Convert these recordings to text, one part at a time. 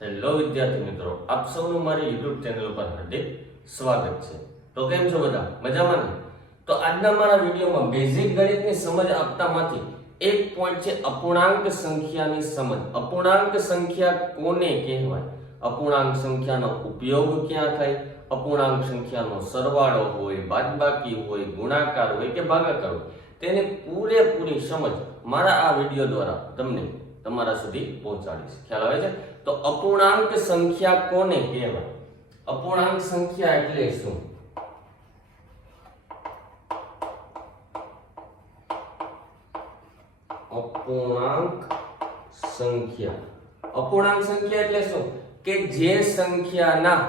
Hello વિદ્યાર્થી મિત્રો, આપ સૌનું મારી YouTube ચેનલ પર હાર્દિક સ્વાગત છે। તો કેમ છો બધા? મજામાં ને? તો આજના મારા વિડિયોમાં બેઝિક ગણિતની સમજ આપતામાંથી એક પોઈન્ટ છે અપૂર્ણાંક સંખ્યાની સમજ। અપૂર્ણાંક સંખ્યા કોને કહેવાય? અપૂર્ણાંક સંખ્યાનો ઉપયોગ ક્યાં થાય? અપૂર્ણાંક સંખ્યાનો સરવાળો હોય, બાદબાકી હોય, ગુણાકાર હોય કે ભાગાકાર હોય, તેની પૂરેપૂરી સમજ મારા આ વિડિયો દ્વારા તમને તમારા સુધી પહોંચાડીશ। ખ્યાલ આવે છે? તો અપૂર્ણાંક સંખ્યા કોને કહેવાય? અપૂર્ણાંક સંખ્યા એટલે શું? અપૂર્ણાંક સંખ્યા એટલે શું? કે જે સંખ્યાના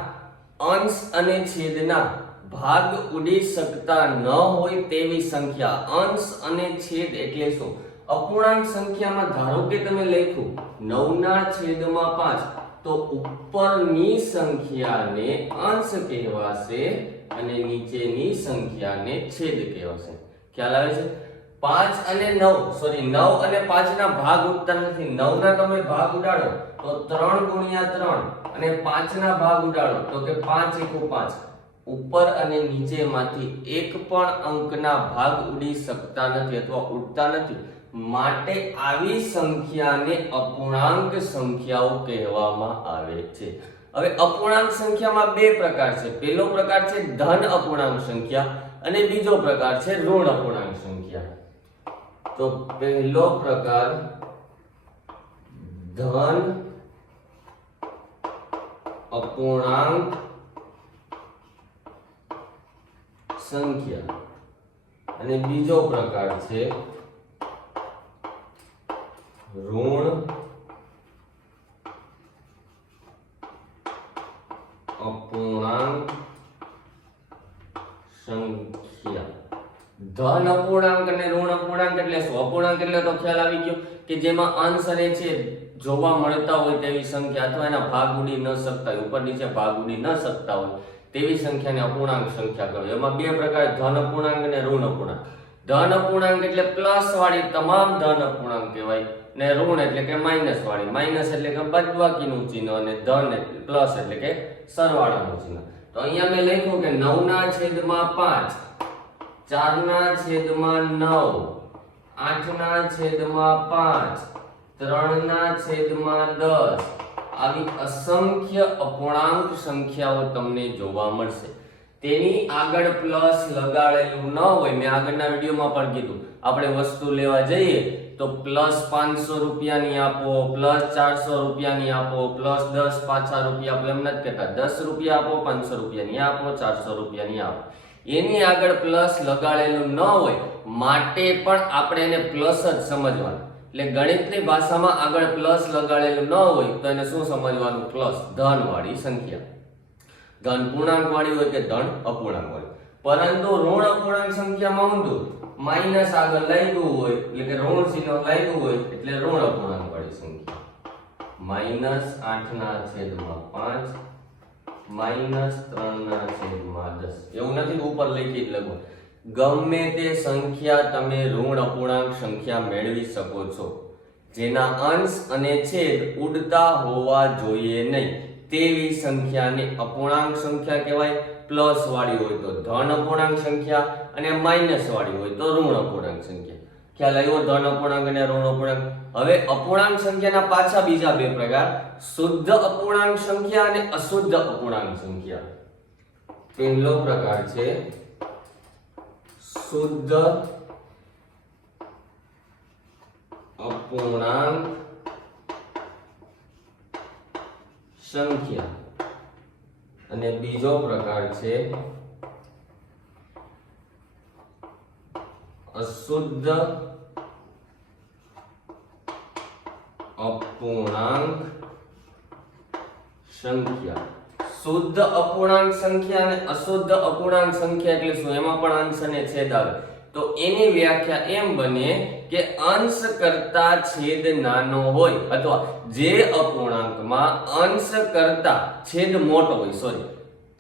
અંશ અને છેદના ભાગ ઉડી શકતા ન હોય તેવી સંખ્યા। અંશ અને છેદ એટલે શું? અપૂર્ણાંક સંખ્યામાં ધારો કે તમે લખ્યું 9/5 તો ઉપરની સંખ્યાને અંશ કહેવાશે અને નીચેની સંખ્યાને છેદ કહેવાશે। ખ્યાલ આવે છે? 9 અને 5 ના ભાગ ઉડતા નથી। 9 ના તમે ભાગ ઉડાડો તો 3 × 3 અને 5 ના ભાગ ઉડાડો તો કે 5 × 5। ઉપર અને નીચેમાંથી એક પણ અંકના ભાગ ઉડી શકતા નથી અથવા ઉડતા નથી, માટે આવી સંખ્યાને અપૂર્ણાંક સંખ્યાઓ કહેવામાં આવે છે। હવે અપૂર્ણાંક સંખ્યામાં બે પ્રકાર છે। પહેલો પ્રકાર છે ધન અપૂર્ણાંક સંખ્યા અને બીજો પ્રકાર છે ઋણ અપૂર્ણાંક સંખ્યા। તો પહેલો પ્રકાર ધન અપૂર્ણાંક સંખ્યા અને બીજો પ્રકાર છે ઋણ અપૂર્ણાંક સંખ્યા। ધન અપૂર્ણાંક અને ઋણ અપૂર્ણાંક એટલે શું? અપૂર્ણાંક એટલે તો ખ્યાલ આવી ગયો કે જેમાં અંશ અને છેદ જોવા મળતા હોય તેવી સંખ્યા અથવા એના ભાગ ઉડી ન શકતા હોય, ઉપર નીચે ભાગ ઉડી ન શકતા હોય તેવી સંખ્યાને અપૂર્ણાંક સંખ્યા કહેવાય। એમાં બે પ્રકાર, ધન અપૂર્ણાંક અને ઋણ અપૂર્ણાંક। ધન અપૂર્ણાંક એટલે પ્લસ વાળી તમામ ધન અપૂર્ણાંક કહેવાય ને ઋણ એટલે કે માઈનસ વાળી। માઈનસ એટલે કે બાદબાકીનું ચિહ્ન અને ધન પ્લસ એટલે કે સરવાળાનું ચિહ્ન। તો અહીંયા મેં લખ્યું કે 9/5, 4/9, 8/5, 3/10 આવી અસંખ્ય અપૂર્ણાંક સંખ્યાઓ તમને જોવા મળશે। તેની આગળ પ્લસ લગાડેલું ન હોય, મેં આગળના વિડીયોમાં પણ કીધું, આપણે વસ્તુ લેવા જઈએ તો પ્લસ 500 રૂપિયાની આપો, પ્લસ 400 રૂપિયાની આપો, પ્લસ 10 પાછા રૂપિયા આપો, એમ નથી કહેતા। 10 રૂપિયા આપો, 500 રૂપિયાની આપો, 400 રૂપિયાની આપો, એની આગળ પ્લસ લગાડેલું ન હોય માટે પણ આપણે એને પ્લસ જ સમજવાનું। એટલે ગણિતની ભાષામાં આગળ પ્લસ લગાડેલું ન હોય તો એને શું સમજવાનું? પ્લસ, ધન વાળી સંખ્યા। ધન પૂર્ણાંક વાળી હોય કે ધન અપૂર્ણાંક વાળી। પરંતુ ઋણ અપૂર્ણાંક સંખ્યામાં ઊંધું, માઈનસ આગળ લાગ્યું હોય એટલે કે ઋણ ચિહ્ન લાગ્યું હોય એટલે ઋણ અપૂર્ણાંક વાળી સંખ્યા। -8/5, -3/10 એવું નથી ઉપર લખી જ લખો। ગમે તે સંખ્યા તમે ઋણ અપૂર્ણાંક સંખ્યા મેળવી શકો છો જેના અંશ અને છેદ ઉડતા હોવા જોઈએ નહીં તેવી સંખ્યાને અપૂર્ણાંક સંખ્યા કહેવાય। પ્લસ વાળી હોય તો ધન અપૂર્ણાંક સંખ્યા અને માઈનસ વાળી હોય તો ઋણ અપૂર્ણાંક સંખ્યા। ખ્યાલ આવ્યો? ધન અપૂર્ણાંક અને ઋણ અપૂર્ણાંક। હવે અપૂર્ણાંક સંખ્યાના પાછા બીજા બે પ્રકાર, શુદ્ધ અપૂર્ણાંક સંખ્યા અને અશુદ્ધ અપૂર્ણાંક સંખ્યા। પહેલો પ્રકાર છે શુદ્ધ અપૂર્ણાંક સંખ્યા અને બીજો પ્રકાર છે અશુદ્ધ અપૂર્ણાંક સંખ્યા। શુદ્ધ અપૂર્ણાંક સંખ્યા અને અશુદ્ધ અપૂર્ણાંક સંખ્યા એટલે શું? એમાં પણ અંશ અને છેદ આવે તો એની વ્યાખ્યા એમ બને કે અંશ કરતા છેદ નાનો હોય અથવા જે અપૂર્ણાંકમાં અંશ કરતા છેદ મોટો હોય,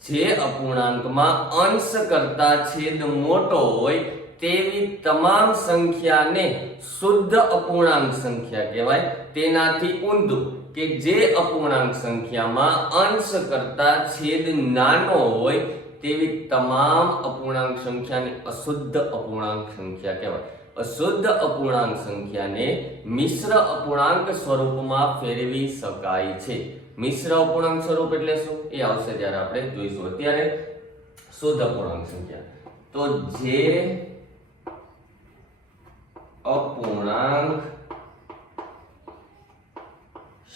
જે અપૂર્ણાંકમાં અંશ કરતા છેદ મોટો હોય તેવી તમામ સંખ્યાને શુદ્ધ અપૂર્ણાંક સંખ્યા કહેવાય। તેનાથી ઊંધું કે જે અપૂર્ણાંક સંખ્યામાં અંશ કરતા છેદ નાનો હોય તેવી તમામ અપૂર્ણાંક સંખ્યાને અશુદ્ધ અપૂર્ણાંક સંખ્યા કહેવાય. અશુદ્ધ અપૂર્ણાંક સંખ્યાને મિશ્ર અપૂર્ણાંક સ્વરૂપમાં ફેરવી શકાય છે. મિશ્ર અપૂર્ણાંક સ્વરૂપ એટલે શું એ આવશે ત્યારે આપણે જોઈશું. અત્યારે શુદ્ધ અપૂર્ણાંક સંખ્યા, તો જે અપૂર્ણાંક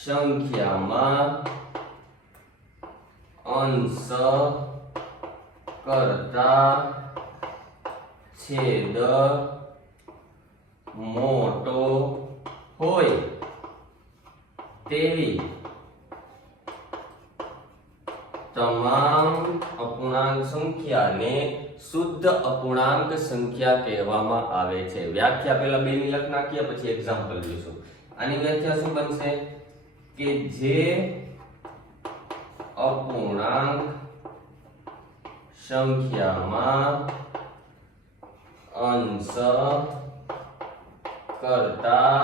સંખ્યામાં અંશ કરતા છેદ મોટો હોય તેવી તમામ અપૂર્ણાંક સંખ્યાને શુદ્ધ અપૂર્ણાંક સંખ્યા કહેવામાં આવે છે. વ્યાખ્યા પહેલા બે ની લખ નાખીએ પછી એક્ઝામ્પલ જોઈશું. આની વ્યાખ્યા શું બનશે કે જે અપૂર્ણાંક સંખ્યામાં અંશ કરતા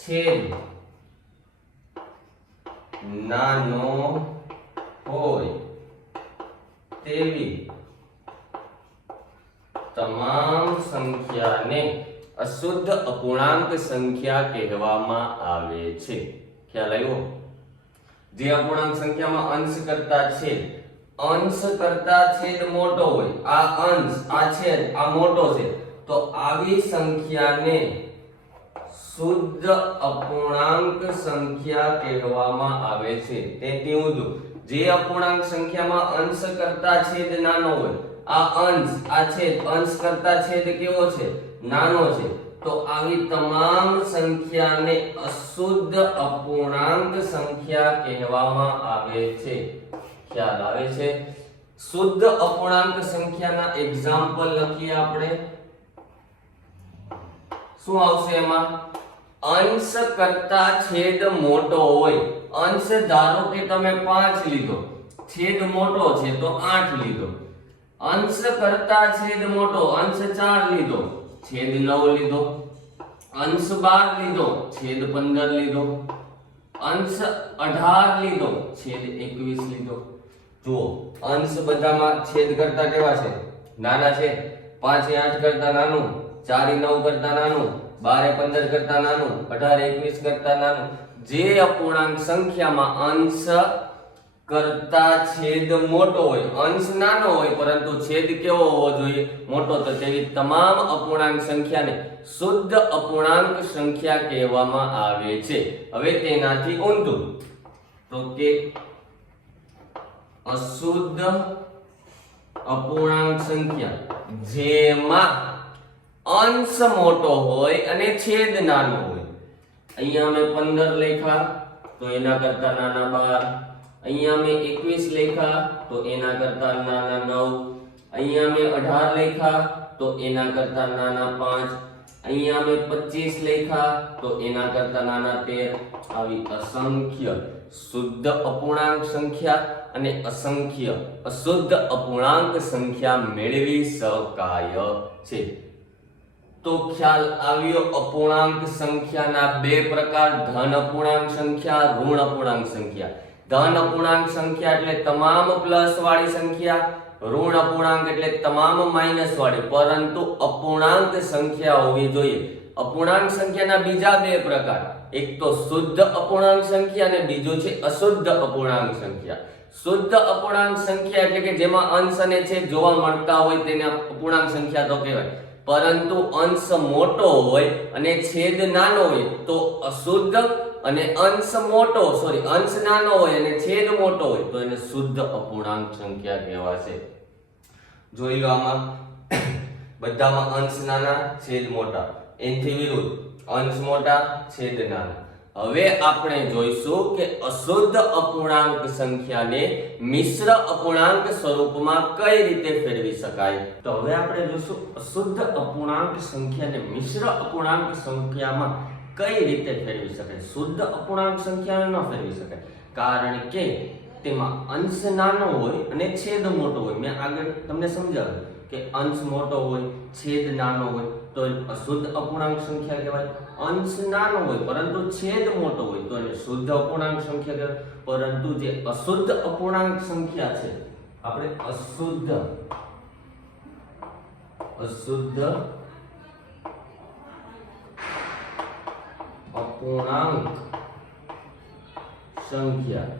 છેદ નાનો હોય તેવી તમામ સંખ્યાને અશુદ્ધ અપૂર્ણાંક સંખ્યા કહેવામાં આવે છે. ખ્યાલ આવ્યો? જે અપૂર્ણાંક સંખ્યામાં અંશ કરતા છેદ મોટો હોય, આ અંશ આ છેદ આ મોટો છે, તો આવી સંખ્યાને શુદ્ધ અપૂર્ણાંક સંખ્યા કહેવામાં આવે છે. તેથી ઊંધું, જે અપૂર્ણાંક સંખ્યામાં અંશ કરતા છેદ નાનો હોય, આ અંશ આ છેદ અંશ કરતા છેદ કેવો છે? નાનો છે, તો આવી તમામ સંખ્યાને અશુદ્ધ અપૂર્ણાંક સંખ્યા કહેવામાં આવે છે. ખ્યાલ આવે છે? શુદ્ધ અપૂર્ણાંક સંખ્યાના એક્ઝામ્પલ લખીએ આપણે. શું આવશે એમાં? અંશ કરતા છેદ મોટો હોય, અંશ ધારો કે તમે 5 લીધો, છેદ મોટો છે તો 8 લીધો. અંશ કરતા છેદ મોટો, અંશ 4 લીધો, છેદ 9 લીધો. અંશ 12 લીધો, છેદ 15 લીધો. અંશ 18 લીધો, છેદ 21 લીધો. જુઓ, અંશ બધામાં છેદ કરતા કેવા છે? નાના છે. 5 એ 8 કરતા નાનું, 4 એ 9 કરતા નાનું, 12 એ 15 કરતા નાનું, 18 એ 21 કરતા નાનું. જે અપૂર્ણાંક સંખ્યામાં અંશ કરતા છેદ મોટો હોય, અંશ નાનો હોય પરંતુ છેદ કેવો હોવો જોઈએ? મોટો. તો તેવી તમામ અપૂર્ણાંક સંખ્યાને શુદ્ધ અપૂર્ણાંક સંખ્યા કહેવામાં આવે છે. હવે તેનાથી ઊંધું, તો કે અશુદ્ધ અપૂર્ણાંક સંખ્યા જેમાં અંશ મોટો હોય અને છેદ નાનો હોય. અહીંયા અમે 15 લખ્યા તો એના કરતા નાના 12. અહીંયા અમે 21 લખ્યા તો એના કરતા નાના 9. અહીંયા અમે 18 લખ્યા તો એના કરતા નાના 5. અહીંયા અમે 25 લખ્યા તો એના કરતા નાના 13. આવી અસંખ્ય શુદ્ધ અપૂર્ણાંક સંખ્યા અને અસંખ્ય અશુદ્ધ અપૂર્ણાંક સંખ્યા મેળવી શકાય છે. તો ખ્યાલ આવ્યો અપૂર્ણાંક સંખ્યાના બે પ્રકાર, ધન અપૂર્ણાંક સંખ્યા, ઋણ અપૂર્ણાંક સંખ્યા. ધન અપૂર્ણાંક સંખ્યા એટલે તમામ પ્લસ વાળી સંખ્યા, ઋણ અપૂર્ણાંક એટલે તમામ માઈનસ વાળી, પરંતુ અપૂર્ણાંક સંખ્યા હોવી જોઈએ. અપૂર્ણાંક સંખ્યાના બીજા બે પ્રકાર, એક તો શુદ્ધ અપૂર્ણાંક સંખ્યા અને બીજું છે અશુદ્ધ અપૂર્ણાંક સંખ્યા. શુદ્ધ અપૂર્ણાંક સંખ્યા એટલે કે જેમાં અંશ અને છેદ જોવા મળતા હોય તેને અપૂર્ણાંક સંખ્યા તો કહેવાય, પરંતુ અંશ મોટો હોય અને છેદ નાનો હોય તો અશુદ્ધ, અને અંશ નાનો હોય અને છેદ મોટો હોય તો એને શુદ્ધ અપૂર્ણાંક સંખ્યા કહેવાશે. જોઈ લો, આમાં બધામાં અંશ નાના છેદ મોટા, એનાથી વિરુદ્ધ અંશ મોટા છેદ નાના. હવે આપણે જોઈશું કે અશુદ્ધ અપૂર્ણાંક સંખ્યાને મિશ્ર અપૂર્ણાંક સ્વરૂપમાં કઈ રીતે ફેરવી શકાય. તો હવે આપણે જોઈશું અશુદ્ધ અપૂર્ણાંક સંખ્યાને મિશ્ર અપૂર્ણાંક સંખ્યામાં કઈ રીતે ફેરવી શકાય. શુદ્ધ અપૂર્ણાંક સંખ્યાને ન ફેરવી શકાય કારણ કે તેમાં અંશ નાનો હોય અને છેદ મોટો હોય. મેં આગળ તમને સમજાવ્યું કે અંશ મોટો હોય છેદ નાનો હોય તો અશુદ્ધ અપૂર્ણાંક સંખ્યા કહેવાય. અંશ નાનો હોય પરંતુ છેદ મોટો હોય તો એને શુદ્ધ અપૂર્ણાંક સંખ્યા કહેવાય. પરંતુ જે અશુદ્ધ અપૂર્ણાંક સંખ્યા છે આપણે અશુદ્ધ અપૂર્ણાંક સંખ્યા.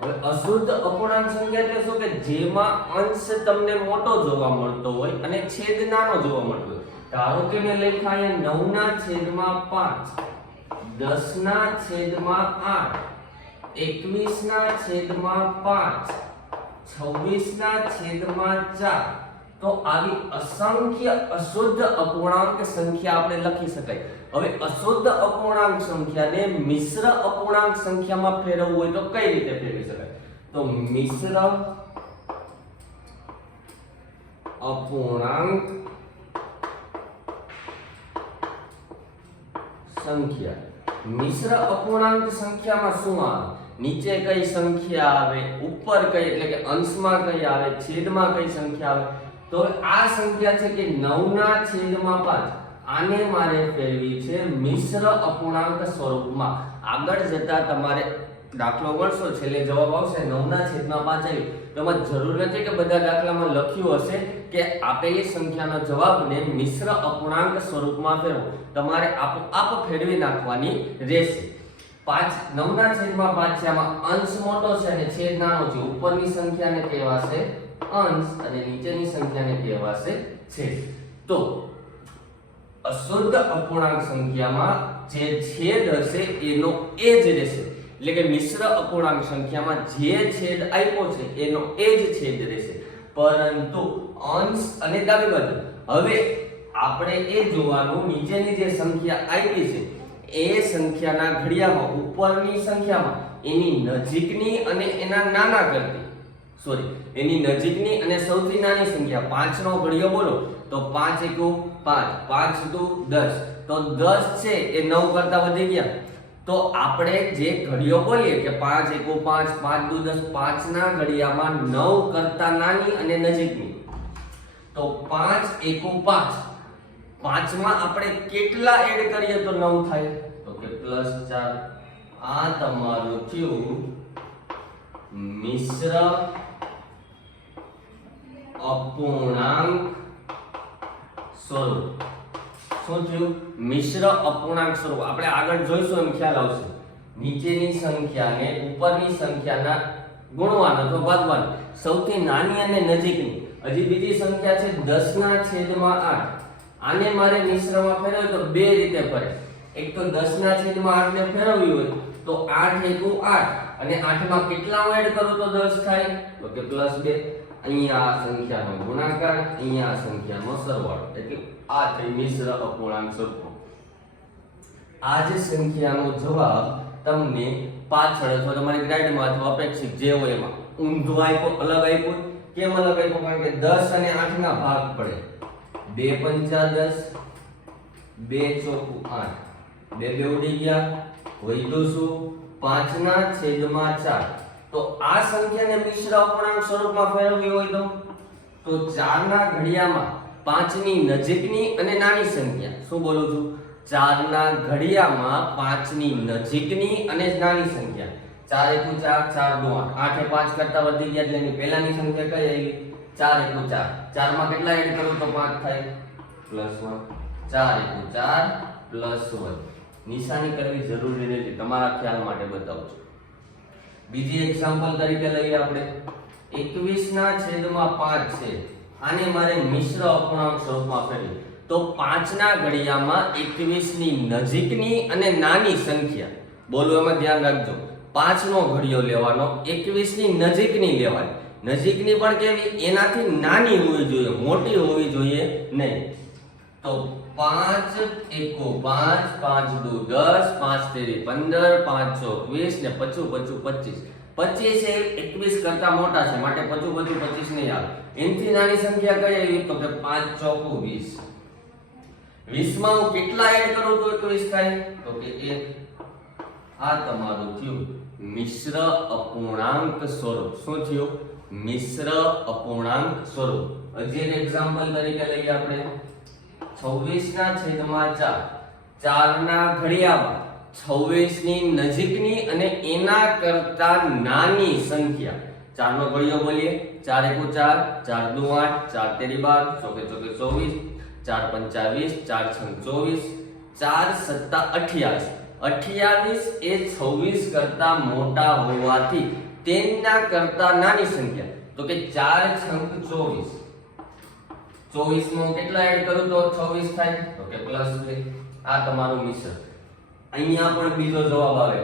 હવે અશુદ્ધ અપૂર્ણાંક સંખ્યા એટલે શું કે જેમાં અંશ તમને મોટો જોવા મળતો હોય અને છેદ નાનો જોવા મળતો હોય. ધારો કે મેં લખ્યા 9/5, 10/8, 21/5, 26/4. તો આવી અસંખ્ય અશુદ્ધ અપૂર્ણાંક સંખ્યા આપણે લખી શકાય. હવે અશુદ્ધ અપૂર્ણાંક સંખ્યાને મિશ્ર અપૂર્ણાંક સંખ્યામાં ફેરવવું હોય તો કઈ રીતે ફેરવી શકાય? તો મિશ્ર અપૂર્ણાંક સંખ્યા. મિશ્ર અપૂર્ણાંક સંખ્યામાં શું આવે? નીચે કઈ સંખ્યા આવે, ઉપર કઈ એટલે કે અંશમાં કઈ આવે, છેદમાં કઈ સંખ્યા આવે. તો આ સંખ્યા છે કે 9/5. આને મારે ફેરવી છે મિશ્ર અપૂર્ણાંક સ્વરૂપમાં. આગળ જતા તમારે દાખલો ગણશો છેલ્લે જવાબ આવશે 9/5 આવ્યું. તમારે જરૂર નથી કે બધા દાખલામાં લખ્યું હશે કે આપેલી સંખ્યાનો જવાબને મિશ્ર અપૂર્ણાંક સ્વરૂપમાં ફેરવો. તમારે આપોઆપ ફેરવી નાખવાની રહેશે. 9/5 છે, આમાં અંશ મોટો છે અને છેદ નાનો છે. ઉપરની સંખ્યાને કહેવાશે અંશ અને નીચેની સંખ્યાને કહેવાશે છેદ. તો અશુદ્ધ અપૂર્ણાંક સંખ્યામાં જે છેદ હશે એનો એ જ રહેશે. એટલે કે મિશ્ર અપૂર્ણાંક સંખ્યામાં જે છેદ આપ્યો છે એનો એ જ છેદ રહેશે, પરંતુ અંશ અને ડાબી બાજુ. હવે આપણે એ જોવાનું નીચેની જે સંખ્યા આપી છે એ સંખ્યાના ઘડિયામાં ઉપરની સંખ્યામાં એની નજીકની અને એના નાના કરતી એની નજીકની અને સૌથી નાની સંખ્યા 5 નો ઘડિયો બોલો તો 5 × 5, 5 × 10. તો 10 છે એ 9 કરતા વધી ગયા. તો આપણે જે ઘડિયો બોલીએ કે 5 × 5, 5 × 10, 5 ના ઘડિયામાં 9 કરતા નાની અને નજીકની. તો 5 × 5, 5 માં આપણે કેટલા એડ કરીએ તો 9 થાય? તો કે +4. આ તમારું થયું મિશ્ર અપૂર્ણાંક સ્વરૂપ. શું થયું? મિશ્ર અપૂર્ણાંક સ્વરૂપ. આપણે આગળ જોઈશું એમ ખ્યાલ આવશે. નીચેની સંખ્યાને ઉપરની સંખ્યાના ગુણવાનો અથવા ભાગવાનો. સૌથી નાની અને નજીકની. હજી બીજી સંખ્યા છે 10/8. આને મારે મિશ્રમાં ફેરવવું તો બે રીતે ફરે. એક તો 10/8 ને ફેરવવી હોય તો 8 × 8 અને 8 માં કેટલા એડ કરું તો 10 થાય? તો કે +2. અહીંયા આ સંખ્યાનો ગુણાકાર, અહીંયા આ સંખ્યાનો સરવાળો. એટલે આ થઈ મિશ્ર અપૂર્ણાંક સ્વરૂપ. આ જે સંખ્યાનો જવાબ તમને પાછળ અથવા તમારી ગ્રાઇડમાં અથવા અપેક્ષિત જે હોય એમાં ઊંધો આપ્યો, અલગ આપ્યો. કેમ અલગ આપ્યો? કારણ કે 10 અને 8 ના ભાગ પડે. 2 × 5 = 10, 2 × 4 = 8. 2 ઉડી ગયા. વધ્યું શું? 5/4. તો આ સંખ્યાને મિશ્ર અપૂર્ણાંક સ્વરૂપમાં ફેરવવી હોય તો 4 ના ઘડિયામાં 5 ની નજીકની અને નાની સંખ્યા. શું બોલું છું? 4 ના ઘડિયામાં 5 ની નજીકની અને નાની સંખ્યા. 4 × 4, 4 × 2 8. 8 એ 5 કરતા વધી ગયા એટલે એની પહેલાની સંખ્યા કઈ આવી? 4 × 4. 4 માં કેટલા એડ કરું તો 5 થાય? +1. 4 × 4 +1. નિશાની કરવી જરૂરી નથી, તમારા ખ્યાલ માટે બતાવું છું. બીજી એક્ઝામ્પલ તરીકે લઈએ આપણે 21/5 છે. આને મારે મિશ્ર અપૂર્ણાંક સ્વરૂપમાં ફેરવી તો 5 ના ઘડિયામાં 21 ની નજીકની અને નાની સંખ્યા. બોલો એમાં ધ્યાન રાખજો. 5 નો ઘડિયો લેવાનો, 21 ની નજીકની લેવાની. નજીકની પણ કેવી? એનાથી નાની હોવી જોઈએ, મોટી હોવી જોઈએ નહીં. તો 5 × 5, 5 × 2 = 10, 5 × 3 = 15, 5 × 6 = 20 ને 5 × 5 = 25. 25 એ 21 કરતા મોટા છે માટે 5 × 5 = 25 નહીં આવે. એનથી નાની સંખ્યા કઈ આવી? તો કે 5 × 4 = 20. 20 માં હું કેટલા એડ કરું તો 21 થાય? તો કે 1. આ તમારું થયું મિશ્ર અપૂર્ણાંક સ્વરૂપ. શું થયું? મિશ્ર અપૂર્ણાંક સ્વરૂપ. હજી એક એક્ઝામ્પલ તરીકે લઈએ આપણે 26 ના છેદમાં 4 4 ના ઘડિયામાં 26 ની નજીકની અને એના કરતા નાની સંખ્યા 4 નો ઘડિયો બોલીએ 4 એકુ 4 4 દુ 8 4 તેરી 12 ચોકે ચોકે 24 4 પંચા 20 4 છંગ 24 4 સત્તા 28 28 એ 26 કરતા મોટા હોવાથી તેના કરતા નાની સંખ્યા તો કે 4 છંગ 24 24 માં કેટલા એડ કરું તો 26 થાય તો કે +2 આ તમારું મિશ્ર અહીંયા પણ બીજો જવાબ આવે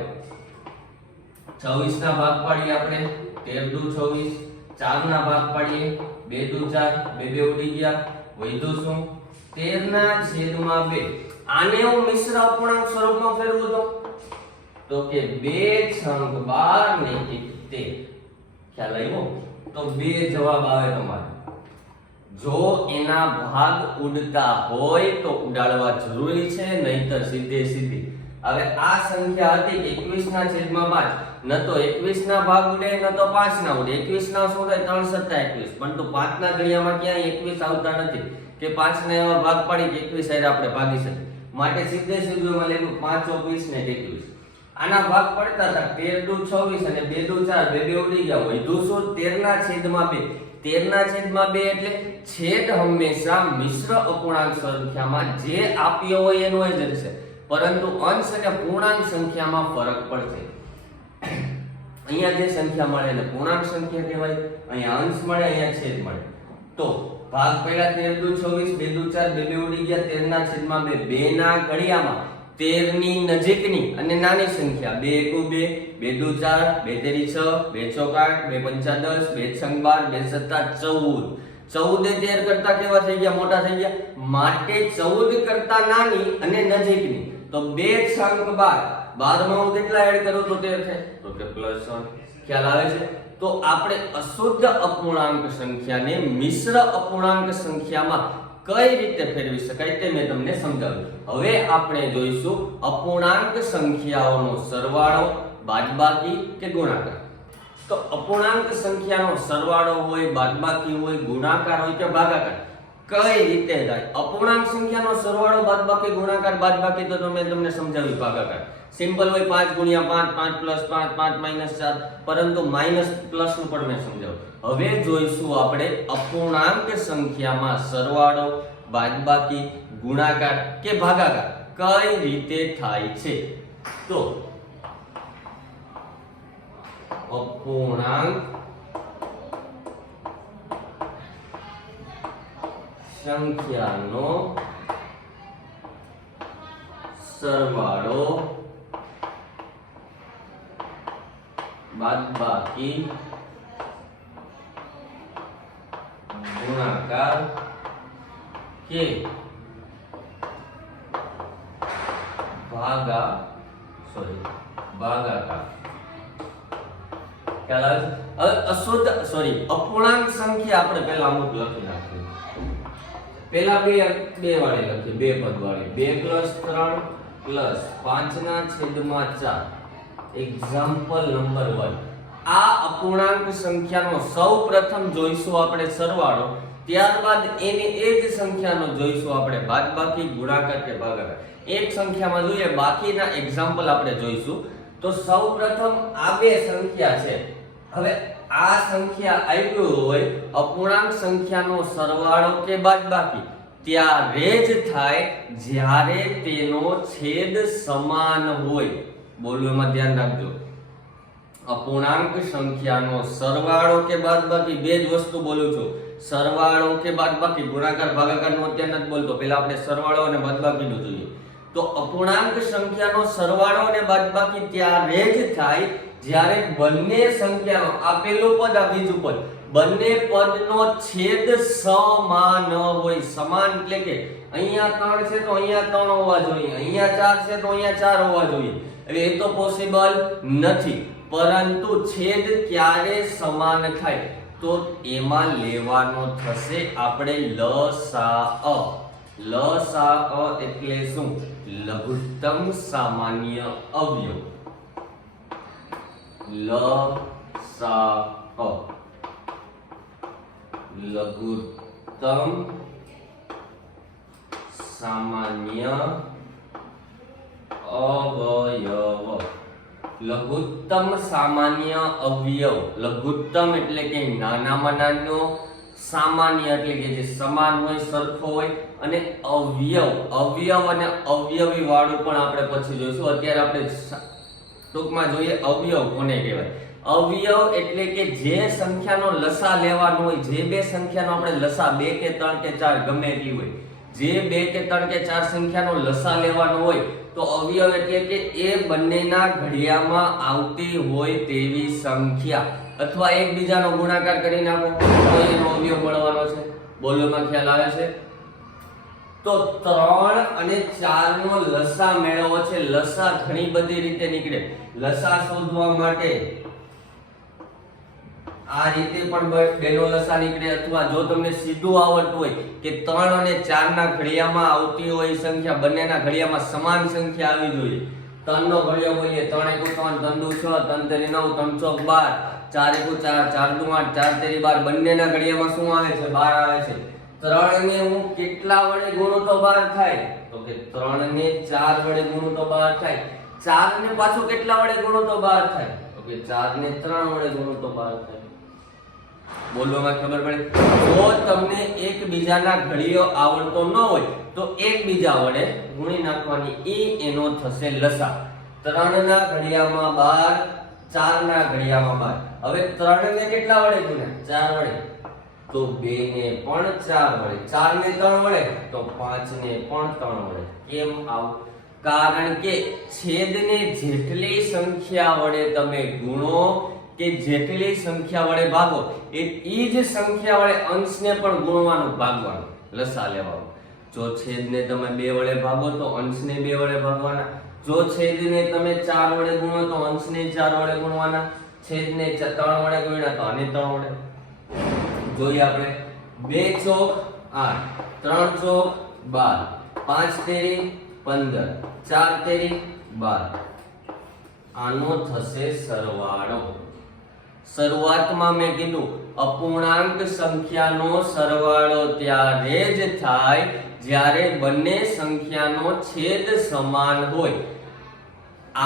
26 ના ભાગ પાડીએ આપણે 13 દુ 24 4 ના ભાગ પાડીએ 2 દુ 4 2 ઉડી ગયા વધ્યું શું 13 ના છેદમાં 2 આને હું મિશ્ર અપૂર્ણાંક સ્વરૂપમાં ફેરવું તો કે 2 છંગ 12 ને 13 ખ્યાલ આવ્યો તો 2 જવાબ આવે તમારે જો એના ભાગ ઉડતા હોય તો ઉડાડવા જરૂરી છે નહીતર સીધે સીધી હવે આ સંખ્યા હતી 21 ના છેદમાં 5 ન તો 21 ના ભાગ ઉડે ન તો 5 ના ઉડે 21 ના શું થાય 3 સત્તા 21 પણ તો 5 ના ઘડિયામાં ક્યાંય 21 આવતા નથી કે 5 ના એવા ભાગ પાડી કે 21 આરે આપણે ભાગી શકીએ માટે સીધે સીધું એમાં લેવું 5 20 ને 21 આના ભાગ પડતા હતા 13 દુ 26 અને 2 દુ 4 બે ઉડી ગયા વધ્યું શું 13 ના છેદમાં 2 13 ના છેદમાં 2 એટલે છેદ હંમેશા મિશ્ર અપૂર્ણાંક સંખ્યામાં જે આપ્યો હોય એનો જ રહેશે પરંતુ અંશ અને પૂર્ણાંક સંખ્યામાં ફરક પડશે અહીંયા જે સંખ્યા મળે એને પૂર્ણાંક સંખ્યા કહેવાય અહીંયા અંશ મળે અહીંયા છેદ મળે તો ભાગ પહેલા 13 દુ 24 2 દુ 4 બે ઉડી ગયા 13 ના છેદમાં 2 2 ના ઘડિયામાં 13 ની નજીકની અને નાની સંખ્યા 2 એકુ 2 2 દુ 4 2 તેરી 6 2 ચોક 8 2 પંચા 10 2 છંગ 12 2 સત્તા 14 14 એ 13 કરતા કેવા થઈ ગયા મોટા થઈ ગયા માટે 14 કરતા નાની અને નજીકની તો 2 છંગ 12 12 માં હું કેટલા એડ કરું તો 13 થાય તો કે +1 ખ્યાલ આવે છે તો આપણે અશુદ્ધ અપૂર્ણાંક સંખ્યાને મિશ્ર અપૂર્ણાંક સંખ્યામાં કઈ રીતે ફેરવી શકાય તે મેં તમને સમજાવ્યું હવે આપણે જોઈશું અપૂર્ણાંક સંખ્યાઓનો સરવાળો બાદબાકી કે ગુણાકાર તો અપૂર્ણાંક સંખ્યાનો સરવાળો હોય બાદબાકી હોય ગુણાકાર હોય કે ભાગાકાર કઈ રીતે થાય અપૂર્ણાંક સંખ્યાનો સરવાળો બાદબાકી ગુણાકાર બાદબાકી તો મેં તમને સમજાવ્યું ભાગાકાર સિમ્પલ હોય 5 ગુણ્યા 5 5 + 5 5 - 4 પરંતુ માઈનસ પ્લસ નું પણ મેં સમજાવ્યું હવે જોઈશું આપણે અપૂર્ણાંક સંખ્યામાં સરવાળો બાદબાકી ગુણાકાર કે ભાગાકાર કઈ રીતે થાય છે તો અપૂર્ણાંક સંખ્યાનો સરવાળો બાદબાકી ગુણાકાર કે ભાગાકાર ખ્યાલ આવે હવે અશુદ્ધ અપૂર્ણાંક સંખ્યા આપણે પહેલા અમુક લખી નાખીએ પહેલા બે વાળી લખીએ 2 પદ વાળી 2 + 3 + 5 ના છેદમાં 4 એક્ઝામ્પલ નંબર 1 આ અપૂર્ણાંક સંખ્યાનો સૌપ્રથમ જોઈશું આપણે સરવાળો ત્યારબાદ એની એ જ સંખ્યાનો જોઈશું આપણે બાદબાકી ગુણાકાર કે ભાગાકાર એક સંખ્યામાં જોઈએ બાકીના એક્ઝામ્પલ આપણે જોઈશું તો સૌપ્રથમ આ બે સંખ્યા છે હવે આ સંખ્યા આવ્યું હોય અપૂર્ણાંક સંખ્યાનો સરવાળો કે બાદબાકી ત્યારે જ થાય જ્યારે તેનો છેદ સમાન હોય બોલો એમાં ધ્યાન રાખજો અપૂર્ણાંક સંખ્યાનો સરવાળો કે બાદબાકી બે જ વસ્તુ બોલું છું સરવાળો કે બાદબાકી ગુણાકાર ભાગાકાર નો અત્યારે નથી બોલતો પહેલા આપણે સરવાળો અને બાદબાકી નું જોઈએ તો અપૂર્ણાંક સંખ્યાનો સરવાળો અને બાદબાકી ત્યારે જ થાય જ્યારે બંને સંખ્યાનો આ પહેલું પદ આ બીજું પદ બંને પદનો છેદ સમાન હોય સમાન એટલે કે અહીંયા 3 છે તો અહીંયા 3 હોવા જોઈએ અહીંયા 4 છે તો અહીંયા 4 હોવા જોઈએ હવે એ તો પોસિબલ નથી પરંતુ છેદ ક્યારે સમાન થાય તો એમાં લેવાનો થશે આપણે લસાઅ લસાઅ એટલે શું લઘુત્તમ સામાન્ય અવયવ લસાઅ લઘુત્તમ સામાન્ય અવયવ. લઘુત્તમ સામાન્ય અવયવ. લઘુત્તમ એટલે કે નાનામાં નાનો, સામાન્ય એટલે કે જે સમાન હોય, સરખો હોય, અને અવયવ. અવયવ અને અવયવી વાળું પણ આપણે પછી જોઈશું. અત્યારે આપણે ટૂંકમાં જોઈએ અવયવ કોને કહેવાય. અવયવ એટલે કે જે સંખ્યાનો લસા લેવાનો હોય, જે બે સંખ્યાનો આપણે લસા 2 કે 3 કે 4 ગમે એટલી હોય, જે 2 કે 3 કે 4 સંખ્યાનો લસા લેવાનો હોય તો અવયવ એટલે કે એ બંનેના ઘડિયામાં આવતી હોય તેવી સંખ્યા, અથવા એકબીજાનો ગુણાકાર કરી નાખો તો એનો અવયવ મળવાનો છે. બોલવામાં ખ્યાલ આવે છે? તો 3 અને 4 નો લસા મેળવવો છે. લસા ઘણી બધી રીતે નીકળે. લસા શોધવા માટે આ રીતે પણ બેનો લસા નીકળે, અથવા જો તમને સીધું આવડતું હોય કે 3 અને 4 ના ઘડિયામાં આવતી હોય સંખ્યા, બંનેના ઘડિયામાં સમાન સંખ્યા આવી જોઈએ. 3 નો ઘડિયો બોલીએ 3 × 1 = 3, 3 × 9 3 × 12, 4 × 4 4 × 8 4 × 12, બંનેના ઘડિયામાં શું આવે છે? 12 આવે છે. 3 ને હું કેટલા વડે ગુણું તો 12 થાય? તો કે 3 ને 4 વડે ગુણું તો 12 થાય. 4 ને પાછું કેટલા વડે ગુણું તો 12 થાય? તો કે 4 ને 3 વડે ગુણું તો 12 થાય. બોલવામાં ખબર પડે? જો તમને એકબીજાના ઘડિયો આવડતો ન હોય તો એકબીજા વડે ગુણી નાખવાની, એનો થશે લસા. 3 ના ઘડિયામાં 12, 4 ના ઘડિયામાં 12. હવે 3 ને કેટલા વડે ગુણ્યા? 4 વડે. તો 2 ને પણ 4 વડે. 4 ને 3 વડે તો 5 ને પણ 3 વડે. કેમ આવું? કારણ કે છેદને જેટલી સંખ્યા વડે તમે ગુણો કે જેટલી સંખ્યા વડે ભાગો એ જ સંખ્યા વડે અંશને પણ ગુણવાનું, ભાગવાનું, લસા લેવાનું. જો છેદને તમે 2 વડે ભાગો તો અંશને 2 વડે ભાગવાના. જો છેદને તમે 4 વડે ગુણો તો અંશને 4 વડે ગુણવાના. છેદને 3 વડે ગુણ્યા તો આને 3 વડે. જોઈએ આપણે 2 ચોક 8, 3 ચોક 12, 5 તેરી 15, 4 તેરી 12. આનો થશે સરવાળો. શરૂઆતમાં મેં કીધું અપૂર્ણાંક સંખ્યાનો સરવાળો ત્યારે જ થાય જ્યારે બંને સંખ્યાનો છેદ સમાન હોય.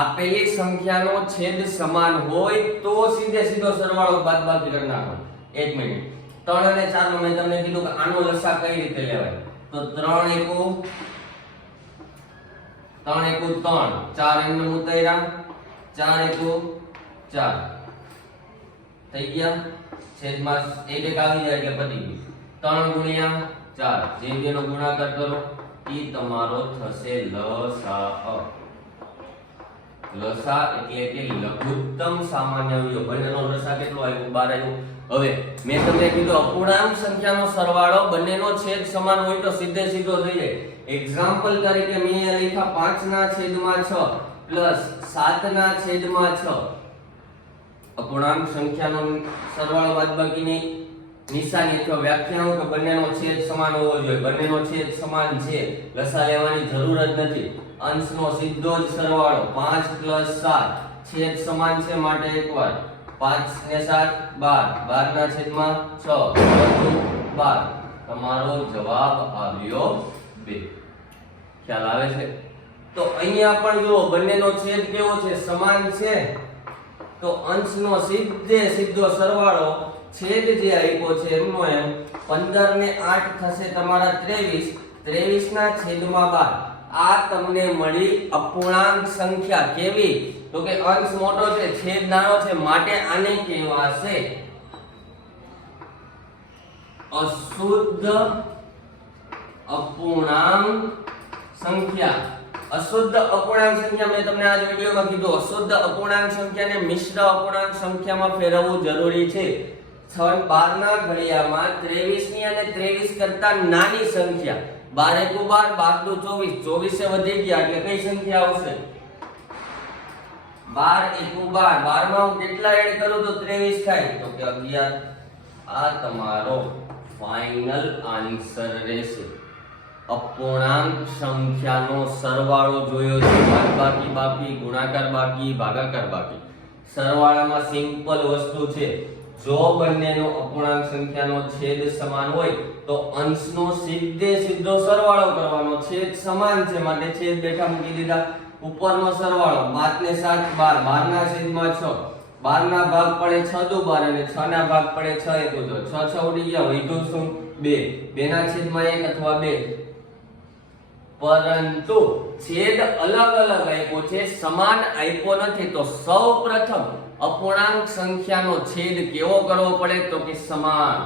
આપેલી સંખ્યાનો છેદ સમાન હોય તો સીધે સીધો સરવાળો બાદબાકી કરી નાખો. 1 મિનિટ. 3 અને 4 નો મેં તમને કીધું કે આનો લસા કઈ રીતે લેવાય. તો 3 એકુ 3, 4 એમને ઉતાર્યા, 4 એકુ 4 થઈ ગયા. છેદમાં 1 આવી જાય એટલે પતી ગયું. 3 ગુણ્યા 4, જે બેનો ગુણાકાર કરો ઈ તમારો થશે લસા. લસા એટલે કે લઘુત્તમ સામાન્ય અવયવ. બંનેનો લસા કેટલો આવ્યો? 12 આવ્યો. હવે મેં તમને કીધું અપૂર્ણાંક સંખ્યાનો સરવાળો બંનેનો છેદ સમાન હોય તો સીધે સીધો થઈ જાય. એક્ઝામ્પલ તરીકે મેં અહીંયા લખ્યા 5/6 પ્લસ 7/6. અપૂર્ણાંક સંખ્યાનો સરવાળો બાદબાકીની નિશાની અથવા વ્યાખ્યા કે બંનેનો છેદ સમાન હોવો જોઈએ. બંનેનો છેદ સમાન છે, લસા લેવાની જરૂર જ નથી. અંશનો સીધો જ સરવાળો 5 + 7, છેદ સમાન છે માટે એકવાર 5 ને 7 12, 12/6 12. તમારો જવાબ આવ્યો 2. ખ્યાલ આવે છે? તો અહીંયા પણ જુઓ બંનેનો છેદ કેવો છે? સમાન છે. તો અંશનો સીધે સીધો સરવાળો છેદ જે આપ્યો છે એમનો એમ 15 ને 8 થશે તમારા 23. 23 ના છેદમાં 12. આ તમને મળી અપૂર્ણાંક સંખ્યા. કેવી? તો કે અંશ મોટો છે, છેદ નાનો છે, માટે આને કહેવાશે અશુદ્ધ અપૂર્ણાંક સંખ્યા. અશુદ્ધ અપૂર્ણાંક સંખ્યા મેં તમને આજ વિડિયોમાં કીધું. અશુદ્ધ અપૂર્ણાંક સંખ્યાને મિશ્ર અપૂર્ણાંક સંખ્યામાં ફેરવવું જરૂરી છે. 12 ના ઘડિયામાં 23 ની અને 23 કરતા નાની સંખ્યા 12 એકુ 12, 12 દુ 24, 24 વધી ગયા એટલે કઈ સંખ્યા આવશે? 12 એકુ 12, 12 માં હું કેટલા એડ કરું તો 23 થાય? તો કે 11. આ તમારો ફાઇનલ આન્સર રહેશે. અપૂર્ણાંક સંખ્યાનો સરવાળો જોયો છે, બાદબાકી બાકી, ગુણાકાર બાકી, ભાગાકાર બાકી. સરવાળામાં સિમ્પલ વસ્તુ છે. જો બંનેનો અપૂર્ણાંક સંખ્યાનો છેદ સમાન હોય તો અંશનો સીધો સરવાળો કરવાનો. છેદ સમાન છે માટે છેદ બેઠા મૂકી દીધા. ઉપરનો સરવાળો 5 ને 7 12, 12 ના છેદમાં 6, 12 ના ભાગ પડે 6 દુ 12 અને 6 ના ભાગ પડે 6 એકુ 6, 6 ઉડી ગયા, વધ્યું શું? 2. 2 ના છેદમાં 1 અથવા 2. પરંતુ છેદ અલગ અલગ આપ્યો છે, સમાન આપ્યો નથી. તો સૌપ્રથમ અપૂર્ણાંક સંખ્યાનો છેદ કેવો કરવો પડે? તો કે સમાન.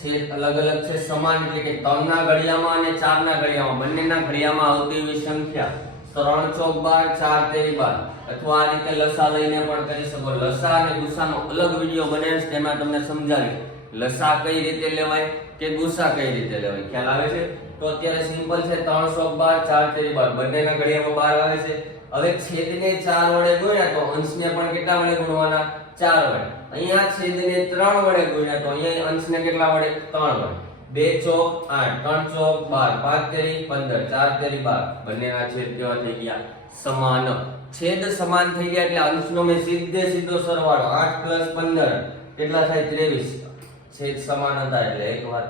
છેદ અલગ અલગ છે, સમાન એટલે કે 3 ના ઘડિયામાં અને 4 ના ઘડિયામાં, બંનેના ઘડિયામાં આવતી એવી સંખ્યા. 3 ચોક 12, 4 તેરી 12. અથવા આ રીતે લસા લઈને પણ કરી શકો. લસા અને ગુસાનો અલગ વિડિયો બને છે, તેમાં તમને સમજાવી લસા કઈ રીતે લેવાય કે ગુસા કઈ રીતે લેવાય. ખ્યાલ આવે છે? તો અત્યારે સિમ્પલ છે. 3 ચોક 12, 4 તેરી 12, બંનેના ઘડિયામાં 12 આવે છે. હવે છેદને 4 વડે ગુણ્યા તો અંશને પણ કેટલા વડે ગુણવાના? 4 વડે. અહીંયા છેદને 3 વડે ગુણ્યા તો અહીંયા અંશને કેટલા વડે? 3 વડે. 2 ચોક 8, 3 ચોક 12, 5 તેરી 15, 4 તેરી 12. બંનેના છેદ કેવા થઈ ગયા? સમાન. છેદ સમાન થઈ ગયા એટલે અંશનો મેં સીધો સરવાળો 8 + 15 કેટલા થાય? 23. છેદ સમાન હતા એટલે એકવાર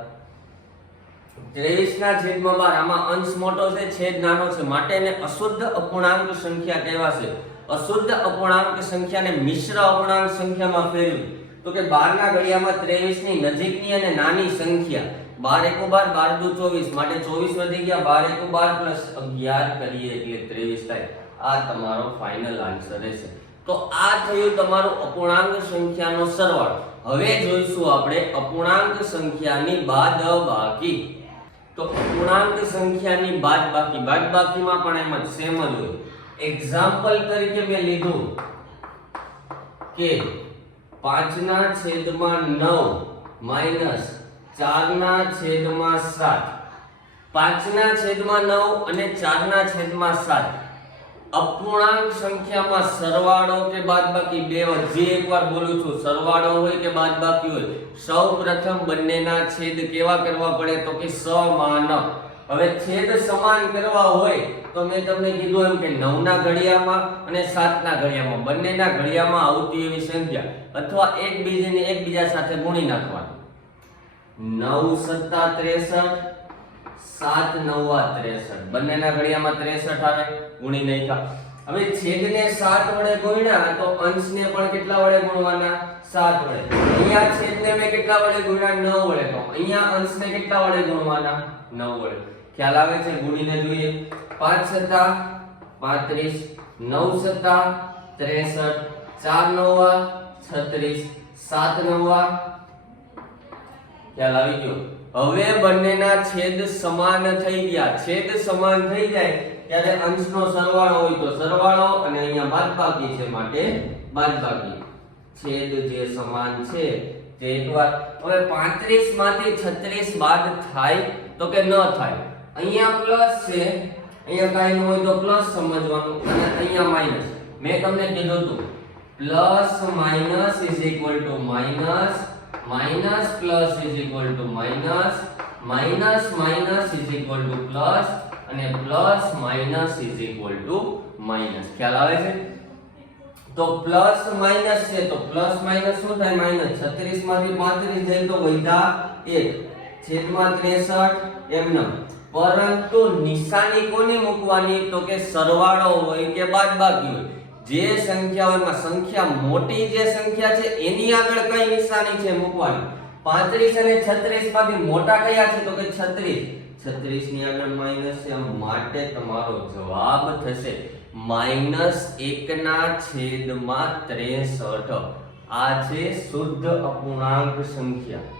23 ના છેદમાં 12. આમાં અંશ મોટો છે, છેદ નાનો છે, માટે એને અશુદ્ધ અપૂર્ણાંક સંખ્યા કહેવાશે. અશુદ્ધ અપૂર્ણાંક સંખ્યાને મિશ્ર અપૂર્ણાંક સંખ્યામાં ફેરવી તો કે 12 ના ઘડિયામાં 23 ની નજીકની અને નાની સંખ્યા. 12 એકુ 12, 12 દુ 24, માટે 24 વધી ગયા. 12 એકુ 12 + 11 કરીએ એટલે 23 થાય. આ તમારો ફાઇનલ આન્સર રહેશે. તો આ થયું તમારું અપૂર્ણાંક સંખ્યાનો સરવાળો. હવે જોઈશું આપણે અપૂર્ણાંક સંખ્યાની બાદબાકી. તો અપૂર્ણાંક સંખ્યાની બાદબાકીમાં પણ એમ જ સેમ જ હોય. એક્ઝામ્પલ તરીકે મેં લીધું કે 5 ના છેદમાં 9 - 4 ના છેદમાં 7. 5 ના છેદમાં 9 અને 4 ના છેદમાં 7 અપૂર્ણાંક સંખ્યામાં સરવાળો કે બાદબાકી બે જે એકવાર બોલું છું, સરવાળો હોય કે બાદબાકી હોય, સૌપ્રથમ બંનેના છેદ કેવા કરવા પડે? તો કે સમાન. હવે છેદ સમાન કરવા હોય તો મેં તમને કીધું એમ કે 9 ના ઘડિયામાં અને 7 ના ઘડિયામાં, બંનેના ઘડિયામાં આવતી એવી સંખ્યા અથવા એકબીજા સાથે ગુણી નાખવાની. 9 × 7 = 63, 7 × 9 = 63, બંનેના ઘડિયામાં 63 આવે, ગુણી નાખ્યા. હવે છેદને 7 વડે ગુણ્યા તો અંશને પણ કેટલા વડે ગુણવાના? 7 વડે. અહીંયા છેદને મેં કેટલા વડે ગુણ્યા? 9 વડે. તો અહીંયા અંશને કેટલા વડે ગુણવાના? 9 વડે. ખ્યાલ આવે છે? ગુણીને જોઈએ. 5 × 35, 9 × 63, 4 × 9 = 36, 7 × 9 ખ્યાલ આવી ગયો. હવે બંનેના છેદ સમાન થઈ ગયા. છેદ સમાન થઈ જાય ત્યારે અંશનો સરવાળો હોય તો સરવાળો અને અહીંયા બાદબાકી છે માટે બાદબાકી. છેદ જે સમાન છે તે એકવાર. હવે 35 માંથી 36 બાદ થાય તો કે ન થાય. અહીંયા પ્લસ છે, અહીંયા કાઈ ન હોય તો પ્લસ સમજવાનું અને અહીંયા માઈનસ. મેં તમને કીધું હતું plus minus is equal to minus, minus plus is equal to minus, minus minus is equal to plus અને plus minus is equal to minus. ખ્યાલ આવે છે? તો પ્લસ માઈનસ છે તો પ્લસ માઈનસ શું થાય? માઈનસ. 36 માંથી 35 જાય તો વધ્યા 1 છેદમાં 63 એમનેમ. પરંતુ નિશાની કોની મૂકવાની? તો કે સરવાળો હોય કે બાદબાકી હોય, જે સંખ્યાઓમાં સંખ્યા મોટી જે સંખ્યા છે એની આગળ કઈ નિશાની છે મૂકવાની. 35 અને 36 માંથી મોટા કયા છે? તો કે 36. 36 ની આગળ માઈનસ છે, માટે તમારો જવાબ થશે -1/63. આ છે શુદ્ધ અપૂર્ણાંક સંખ્યા.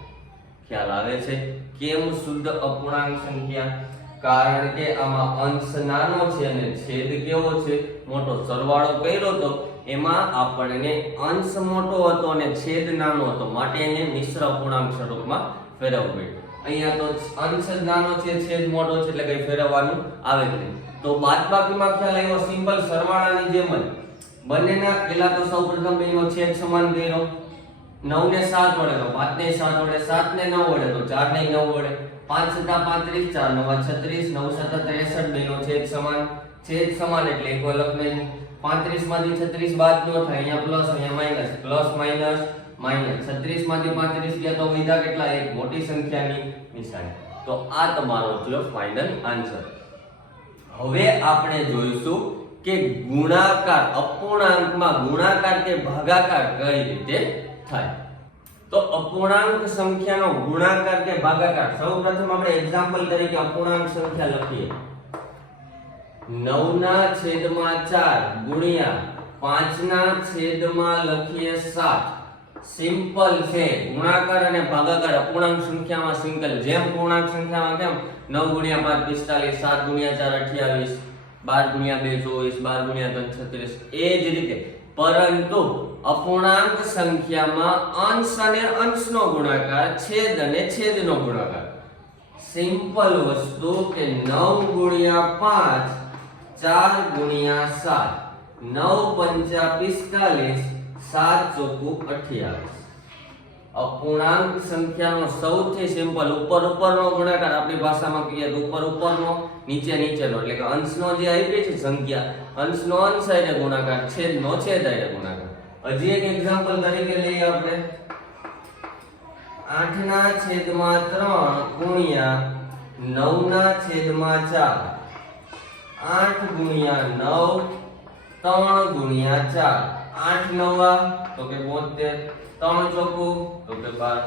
ખ્યાલ આવે છે? કેમ શુદ્ધ અપૂર્ણાંક સંખ્યા? કારણ કે આમાં અંશ નાનો છે અને છેદ કેવો છે? મોટો. સરવાળો કર્યો તો એમાં આપણને અંશ મોટો હતો અને છેદ નાનો હતો, માટે એને મિશ્ર અપૂર્ણાંક સ્વરૂપમાં ફેરવવું પડ્યું. અહીંયા તો અંશ નાનો છે, છેદ મોટો છે, એટલે કઈ ફેરવવાનું આવે નહીં. તો બાદબાકીમાં ખ્યાલ આવ્યો? સિમ્પલ સરવાળાની જેમ જ બંનેના પેલા તો સૌપ્રથમ બેનો છેદ સમાન કર્યો. 9 ને 7 વડે તો 5 ને 7 વડે, 7 ને 9 વડે તો 4 ને 9 વડે, 5 × 35, 4 × 9 = 36, 9 × 7 = 63, બેનો છેદ સમાન. છેદ સમાન એટલે કોઈ લખ નહીં. 35 માંથી 36 બાદ ન થાય, અહીંયા પ્લસ અહીંયા માઈનસ, પ્લસ માઈનસ માઈનસ, 36 માંથી 35 ગયા તો વધ્યા કેટલા? એક મોટી સંખ્યાની નિશાની. તો આ તમારો થયો ફાઇનલ આન્સર. હવે આપણે જોઈશું કે ગુણાકાર, અપૂર્ણાંકમાં ગુણાકાર કે ભાગાકાર કઈ રીતે થાય. તો અપૂર્ણાંક સંખ્યાનો ગુણાકાર કે ભાગાકાર, સૌપ્રથમ આપણે એક્ઝામ્પલ તરીકે અપૂર્ણાંક સંખ્યા લખીએ. 9/4 ગુણ્યા 5/માં લખીએ 7. સિમ્પલ છે. ગુણાકાર અને ભાગાકાર અપૂર્ણાંક સંખ્યામાં સિંગલ, જેમ પૂર્ણાંક સંખ્યામાં કેમ 9 ગુણ્યા 5 45, 7 ગુણ્યા 4 28, 12 ગુણ્યા 2 24, 12 ગુણ્યા 3 36, એ જ રીતે. પરંતુ અપૂર્ણાંક સંખ્યામાં અંશ અને અંશનો ગુણાકાર, છેદ અને છેદનો ગુણાકાર. સિમ્પલ વસ્તુ કે 9 ગુણ્યા 5 4 ગુણ્યા 7, 9 5 45, 7 ચોકુ 28. અપૂર્ણાંક સંખ્યાનો સૌથી સિમ્પલ ઉપરનો ગુણાકાર, આપણી ભાષામાં કહીએ તો ઉપરનો, નીચેનો, એટલે કે અંશનો જે આવી છે સંખ્યા, અંશનો અંશ સાથે ગુણાકાર, છેદનો છેદ સાથે ગુણાકાર. હજી એક એક્ઝામ્પલ તરીકે લઈએ આપણે. 8/3 ગુણ્યા 9/4, 8 ગુણ્યા 9, 3 ગુણ્યા 4, 8 9 તો કે 72, 3 ચોકું તો કે 12.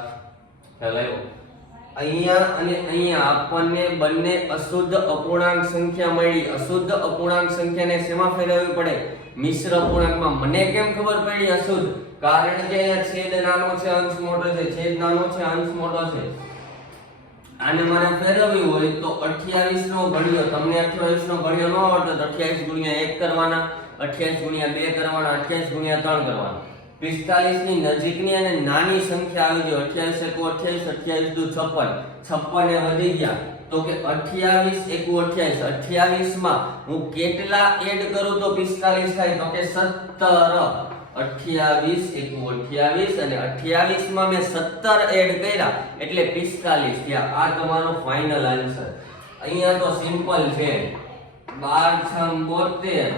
ખ્યાલ આવ્યો? અહીંયા અને અહીંયા આપણને બંને અશુદ્ધ અપૂર્ણાંક સંખ્યા મળી. અશુદ્ધ અપૂર્ણાંક સંખ્યાને શેમાં ફેરવવી પડે? મિશ્ર અપૂર્ણાંકમાં. મને કેમ ખબર પડી અશુદ્ધ? કારણ કે અહીંયા છેદ નાનો છે, અંશ મોટો છે, છેદ નાનો છે, અંશ મોટો છે. આને મારે ફેરવવી હોય તો 28 નો ઘડિયો, તમને 28 નો ઘડિયો ન આવડતો તો 28 ગુણ્યા 1 કરવાના, 28 ગુણ્યા 2 કરવાના, 28 ગુણ્યા 3 કરવાના. 45 ની નજીકની અને નાની સંખ્યા આવી ગઈ. 28 1 28, 28 2 56, 56 એ વધી ગયા તો કે 28 1 28, 28 માં હું કેટલા એડ કરું તો 45 થાય? તો કે 17. 28 1 28 અને 28 માં મેં 17 એડ કર્યા એટલે 45 થયા. આ તમારો ફાઇનલ આન્સર. અહીંયા તો સિમ્પલ છે. 12 6 72,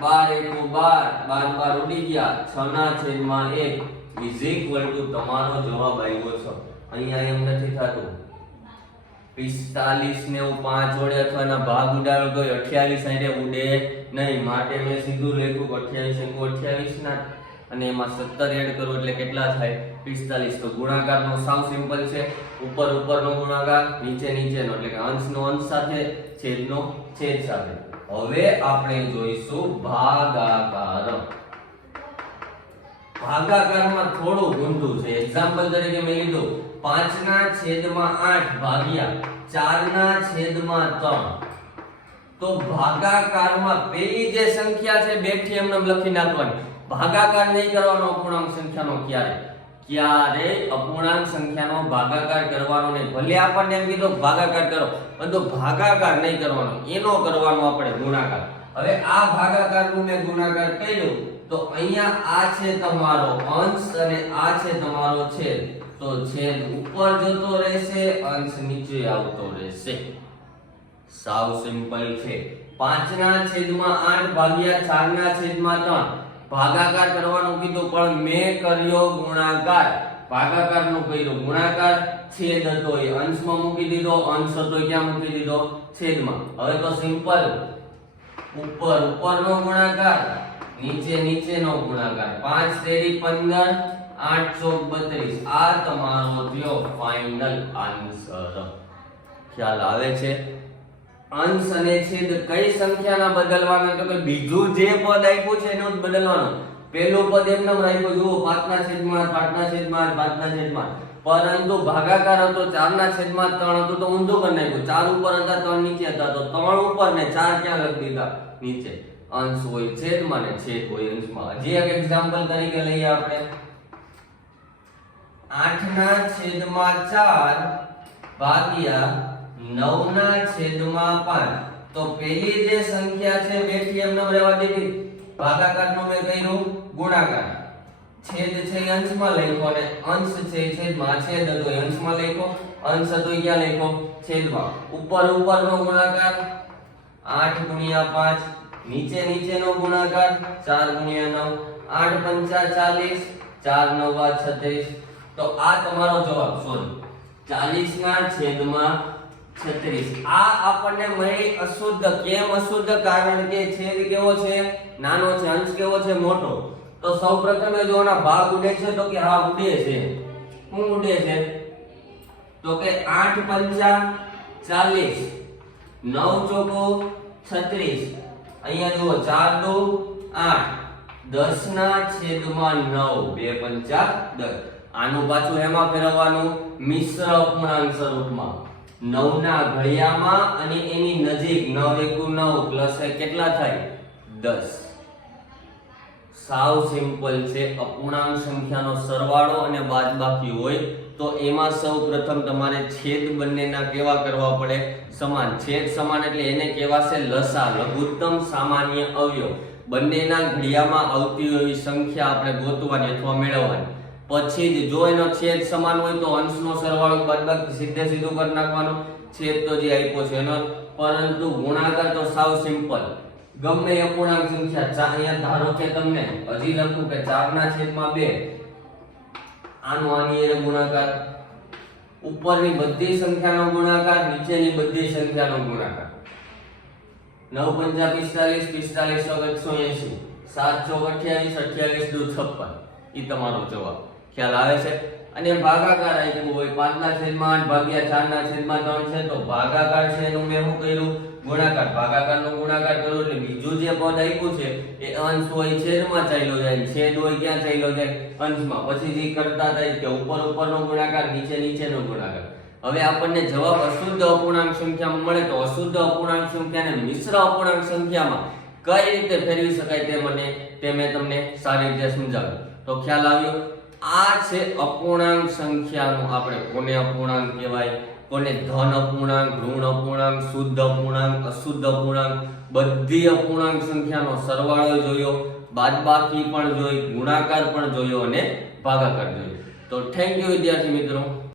12 1 12, 12 ઉડી ગયા, 6/1 ઇઝ ઇક્વલ ટુ તમારો જવાબ આવ્યો છે. અહીંયા એમ નથી થતું. 45 ને હું 5 જોડે અથવા ના ભાગ ઉડાડો તો 28 સાથે ઉડે નહીં. માટે મેં સીધું લખ્યું 28 28 ના અને એમાં 17 એડ કરો એટલે કેટલા થાય? 45. તો ગુણાકારનો સાવ સિમ્પલ છે. ઉપરનો ગુણાકાર, નીચેનો, એટલે કે અંશનો અંશ સાથે, છેદનો છેદ સાથે. હવે આપણે જોઈશું ભાગાકાર. ભાગાકારમાં થોડું ઊંધું છે. એક્ઝામ્પલ તરીકે મેં લીધું 5/8 ભાગ્યા 4/3. તો ભાગાકારમાં પેલી જે સંખ્યા છે બેઠી એમને લખી નાખવાની. ભાગાકાર નહીં કરવાનો અપૂર્ણાંક સંખ્યાનો. ક્યારે અપૂર્ણાંક સંખ્યાનો ભાગાકાર કરવાનો નહીં. ભલે આપણને એમ કીધું ભાગાકાર કરો, પરંતુ ભાગાકાર નહીં કરવાનો, એનો કરવાનો આપણે ગુણાકાર. હવે આ ભાગાકારનું મેં ગુણાકાર કર્યું તો અહીંયા આ છે તમારો અંશ અને આ છે તમારો છેદ. તો છેદ ઉપર જતો રહેશે, અંશ નીચે આવતો રહેશે. સાવ સિમ્પલ છે. 5/8 ભાગ્યા 4/3. ભાગાકાર કરવાનું કીધું પણ મેં કર્યો ગુણાકાર. ભાગાકારનું કર્યું ગુણાકાર. છેદ હતો એ અંશમાં મૂકી દીધો, અંશ હતો ક્યાં મૂકી દીધો? છેદમાં. હવે તો સિમ્પલ. ઉપરનો ગુણાકાર, નીચેનો ગુણાકાર. 5 તેરી 15, 8 ચોક 32. આ તમારો થયો ફાઇનલ આન્સર. ખ્યાલ આવે છે? અંશ અને છેદ કઈ સંખ્યાના બદલવાના? તો કે બીજું જે પદ આપ્યું છે એનું જ બદલવાનું. પહેલું પદ એમને રાખ્યું, જુઓ 5/8. પરંતુ ભાગાકાર હતો 4/3 હતું તો ઊંધું કરી નાખ્યું. 4 ઉપર હતા, 3 નીચે હતા, તો 3 ઉપર ને 4 ક્યાં લખી દીધા? નીચે. અંશ હોય છેદમાં ને છેદ હોય અંશમાં. હજી એક એક્ઝામ્પલ તરીકે લઈએ આપણે. 8/4 ભાગ્યા 9/5. તો પેલી જે સંખ્યા છે બેઠી એમને રહેવા દીધી. ભાગાકારનું મેં કર્યું ગુણાકાર. છેદ છે એ અંશમાં લખ્યો અને અંશ છે એ છેદમાં. છેદ હતો એ અંશમાં લખ્યો, અંશ હતો એ ક્યાં લખ્યો? છેદમાં. ઉપરનો ગુણાકાર 8 ગુણ્યા 5 નીચેનો ગુણાકાર 4 ગુણ્યા 9 8 પંચા 40 4 નવા 36 તો આ તમારો જવાબ સોરી 40 ના છેદમાં 36 આ આપણને મળી અશુદ્ધ. કેમ અશુદ્ધ? કારણ કે છેદ કેવો છે? નાનો છે. અંશ કેવો છે? મોટો. તો સૌપ્રથમ જો આના ભાગ ઉડે છે તો કે આ ઉડે છે. શું ઉડે છે? તો કે 8 પંચા 40 9 ચોકો 36 અહીંયા જુઓ 4 દો 8 10 ના છેદમાં 9 2 પંચા 10. આનું પાછું એમાં ફેરવવાનું મિશ્ર અપૂર્ણાંક સ્વરૂપમાં 9 ના ઘડિયામાં અને એની નજીક 9 * 9 પ્લસ કેટલા થાય 10. સાવ સિમ્પલ છે. અપૂર્ણાંક સંખ્યાનો સરવાળો અને બાદબાકી હોય તો એમાં સૌપ્રથમ તમારે છેદ બંનેના કેવા કરવા પડે? સમાન. છેદ સમાન એટલે એને કહેવાશે લસા, લઘુત્તમ સામાન્ય અવયવ. બંનેના ઘડિયામાં આવતી હોય સંખ્યા આપણે ગોતવાની અથવા મેળવવાની. પછી જ જો એનો છેદ સમાન હોય તો અંશનો સરવાળો બાદબાકી સીધું કરી નાખવાનો. છેદ તો જે આપ્યો છે એનો, પરંતુ ગુણાકાર તો સાવ સિમ્પલ. ગમે અપૂર્ણાંક સંખ્યા અહીંયા ધારો કે તમને હજી લખું કે 4 ના છેદમાં 2 આનો આની એ ગુણાકાર, ઉપરની બધી સંખ્યાનો ગુણાકાર, નીચેની બધી સંખ્યાનો ગુણાકાર. 9 પંચા 45 45 180 7 ચોક 28 28 દુ 56 ઈ તમારો જવાબ. ખ્યાલ આવે છે? અને ભાગાકાર આપ્યું હોય 5 ના છેદમાં 8 ભાગ્યા 4 ના છેદમાં 3 છે તો ભાગાકાર છે એનું મેં શું કર્યું? ગુણાકાર. ભાગાકારનો ગુણાકાર કર્યો એટલે બીજું જે પદ આપ્યું છે એ અંશ હોય છેદમાં ચાલ્યો જાય, છેદ હોય ક્યાં ચાલ્યો જાય? અંશમાં. પછી જે કરતા થાય કે ઉપરનો ગુણાકાર, નીચેનો ગુણાકાર. હવે આપણને જવાબ અશુદ્ધ અપૂર્ણાંક સંખ્યામાં મળે તો અશુદ્ધ અપૂર્ણાંક સંખ્યાને મિશ્ર અપૂર્ણાંક સંખ્યામાં કઈ રીતે ફેરવી શકાય તે મેં તમને સારી રીતે સમજાવ્યું. તો ખ્યાલ આવ્યો? આ છે અપૂર્ણાંક સંખ્યાનું. આપણે કોને અપૂર્ણાંક કહેવાય, કોને ધન અપૂર્ણાંક, ઋણ અપૂર્ણાંક, શુદ્ધ અપૂર્ણાંક, અશુદ્ધ અપૂર્ણાંક, બધી અપૂર્ણાંક સંખ્યાનો સરવાળો જોયો, બાદબાકી પણ જોઈ, ગુણાકાર પણ જોયો અને ભાગાકાર જોયો. તો થેન્ક યુ વિદ્યાર્થી મિત્રો.